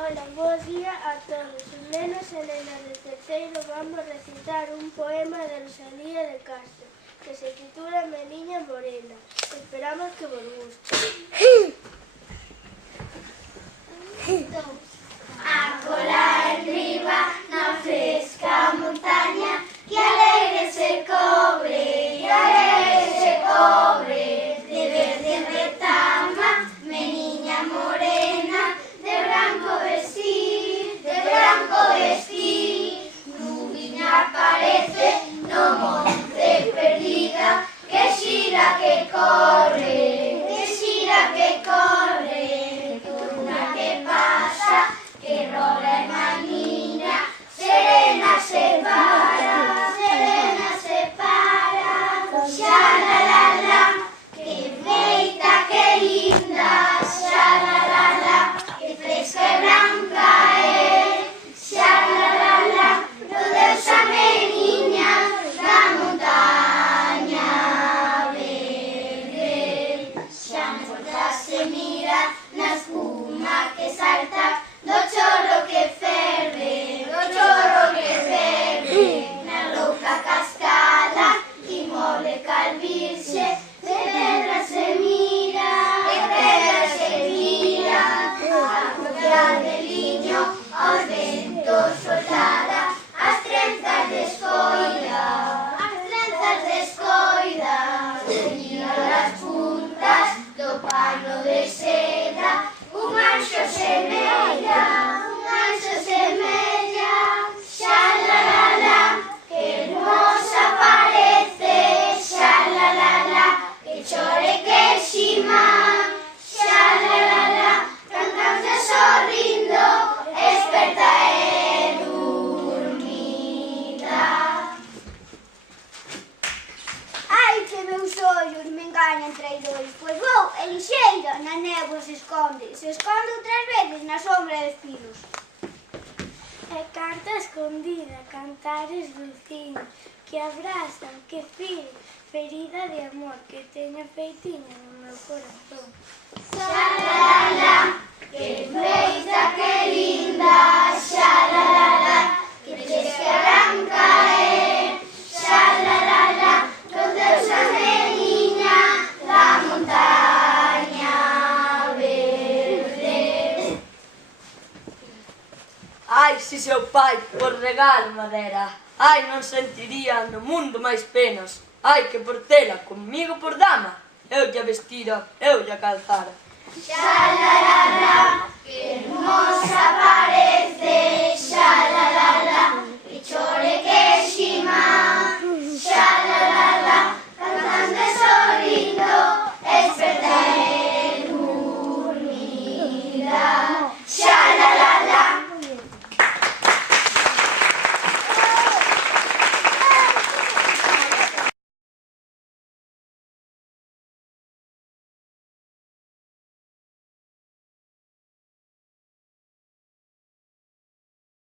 Hola, bos días a todos. Os nenos e nenas de terceiro vamos recitar un poema de Rosalía de Castro que se titula Meniña Morena. Esperamos que vos guste. A colar enriba na fresca montaña que alegre se cobre, de verde retama, meniña morena, de branco vestir, nubiña aparece no monte perdida, que xira que corre, turna que pasa, que rola e maniña, serena se para, xa la la la, que feita, que linda, xa la la la, que fresca e branca xa la la, rodeusa meniña da montaña verde, xa morta se mira na espuma que salta do chorro que ferve, na louca cascada que mole calvirse, de pedra se mira, a copia de liño aos ventos soltada, as trenzas de escoida, ceñida das puntas do pano de seda, un anxo semella, xa la la la, que hermosa parece, xa la la la, que chore que xima, xa la la la, cantando sorrindo, esperta e dormida. Ai, que meus ollos me engañan traidores, pois vou, e lixeira, na néboa se esconde outras veces na sombra dos pinos. E carta escondida, cantares dulciños, que abrazan, que firen, ferida de amor, que teña feitiña no meu corazón. Xa la la, que feita, que linda, xa la la, que fresca branca xa la la, rodeusa meniña da montaña verde. Ai, se seu pai por regalo me dera, ai, non sentiría no mundo máis penas, ai, que por tela, comigo por dama, eu lla vestira, eu lla calzara. Xa la la, que hermosa parece,